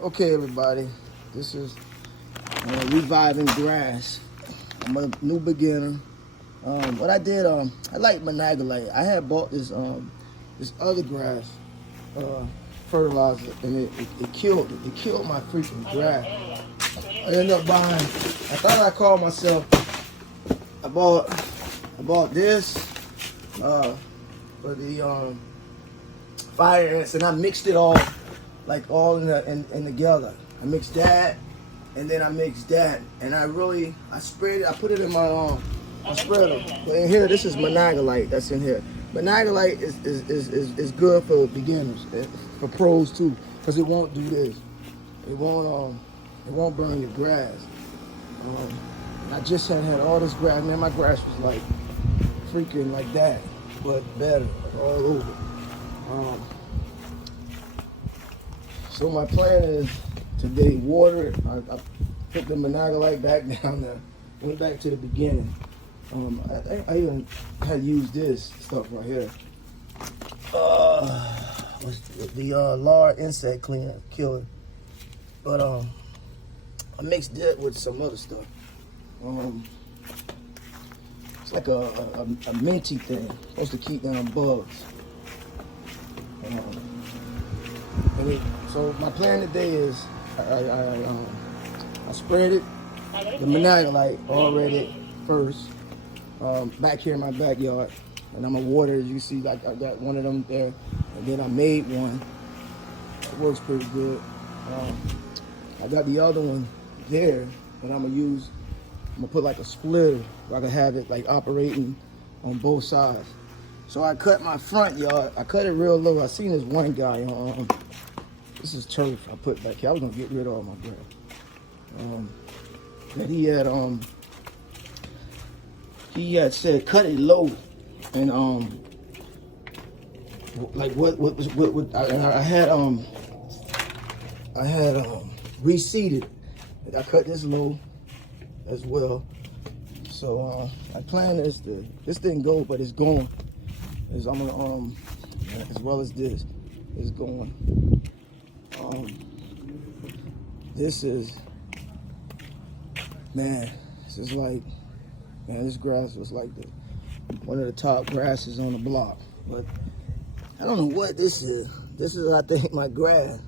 Okay, everybody, this is reviving grass. I'm a new beginner. What I did, I like Monagalite. I had bought this other grass fertilizer, and it killed my freaking grass. I ended up buying. I thought I called myself. I bought this for the fire ants, and I mixed it all all in together. I mixed that, and then I mixed that, and I sprayed it. I put it in my spreader. But in here, this is Monagalite that's in here. Monagalite is good for beginners, for pros too, because it won't do this. It won't burn your grass. I just had all this grass, man. My grass was like freaking like that, but better all over. So my plan is today, water it. I put the Monagalite back down there. Went back to the beginning. I even had used this stuff right here. The lard insect cleaner killer. But I mixed it with some other stuff. It's like a minty thing, supposed to keep down bugs. So my plan today is I spread it, the Monagalite already first, back here in my backyard, and I'm gonna water it. You see, like I got one of them there, and then I made one. It works pretty good. I got the other one there, but I'm gonna put like a splitter where I can have it like operating on both sides. So I cut my front yard. I cut it real low. I seen this one guy on. This is turf I put back here. I was gonna get rid of all my grass. That he had said cut it low, and like what I had reseeded. I cut this low as well. So my plan is this didn't go, but it's going. I'm gonna as well as this is going. This is, man, this grass was like one of the top grasses on the block. But I don't know what this is. This is, I think, my grass.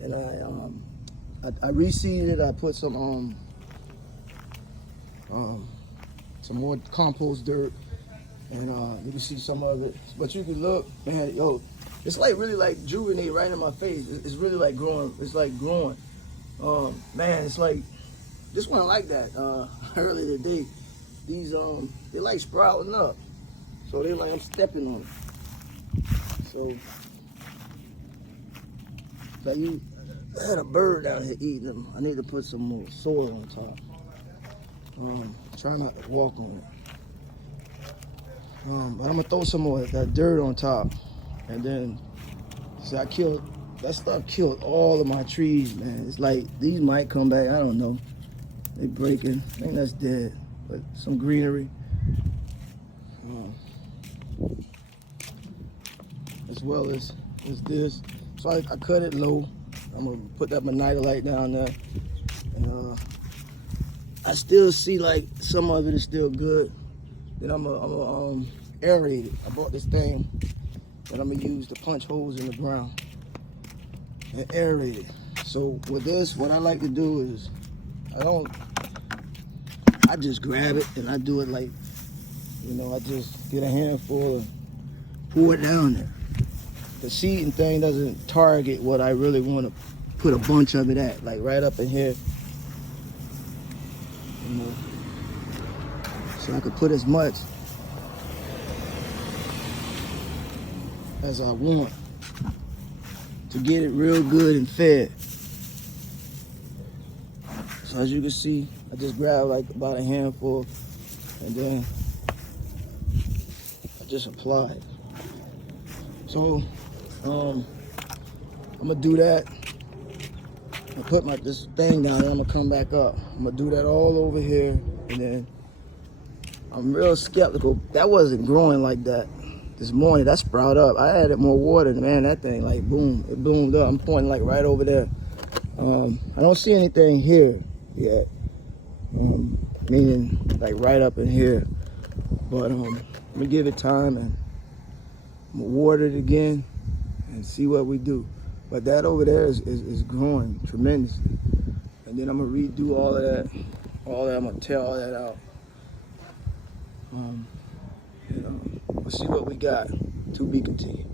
And I reseeded. I put some more compost dirt, and you can see some of it. But you can look, man, yo, it's like really like juvenate right in my face. It's really like growing. It's like growing. Man, it's like this one like that. Earlier today, these they like sprouting up, so they're like I'm stepping on it. So like I had a bird down here eating them. I need to put some more soil on top. Try not to walk on it. But I'm gonna throw some more of that dirt on top, and then see, that stuff killed all of my trees, man. It's like these might come back. I don't know. They breaking. I think that's dead, but some greenery. As well as this. So I cut it low. I'm gonna put that Monagalite down there, and I still see like some of it is still good. Then I'm gonna aerate it. I bought this thing that I'm gonna use to punch holes in the ground and aerate it. So with this, what I like to do is I just grab it and I do it like, I just get a handful and pour it down there. The seeding thing doesn't target what I really want to put a bunch of it at, like right up in here. So I could put as much as I want to get it real good and fed. So as you can see, I just grab like about a handful, and then I just apply it. So I'm gonna do that. I put this thing down, and I'm gonna come back up. I'm gonna do that all over here, and then I'm real skeptical. That wasn't growing like that this morning. That sprouted up. I added more water, and man, that thing like boom, it bloomed up. I'm pointing like right over there. I don't see anything here yet, meaning like right up in here. But I'm gonna give it time and I'm gonna water it again and see what we do. But that over there is growing tremendously. And then I'm gonna redo all of that. I'm gonna tear all that out. We'll see what we got. To be continued.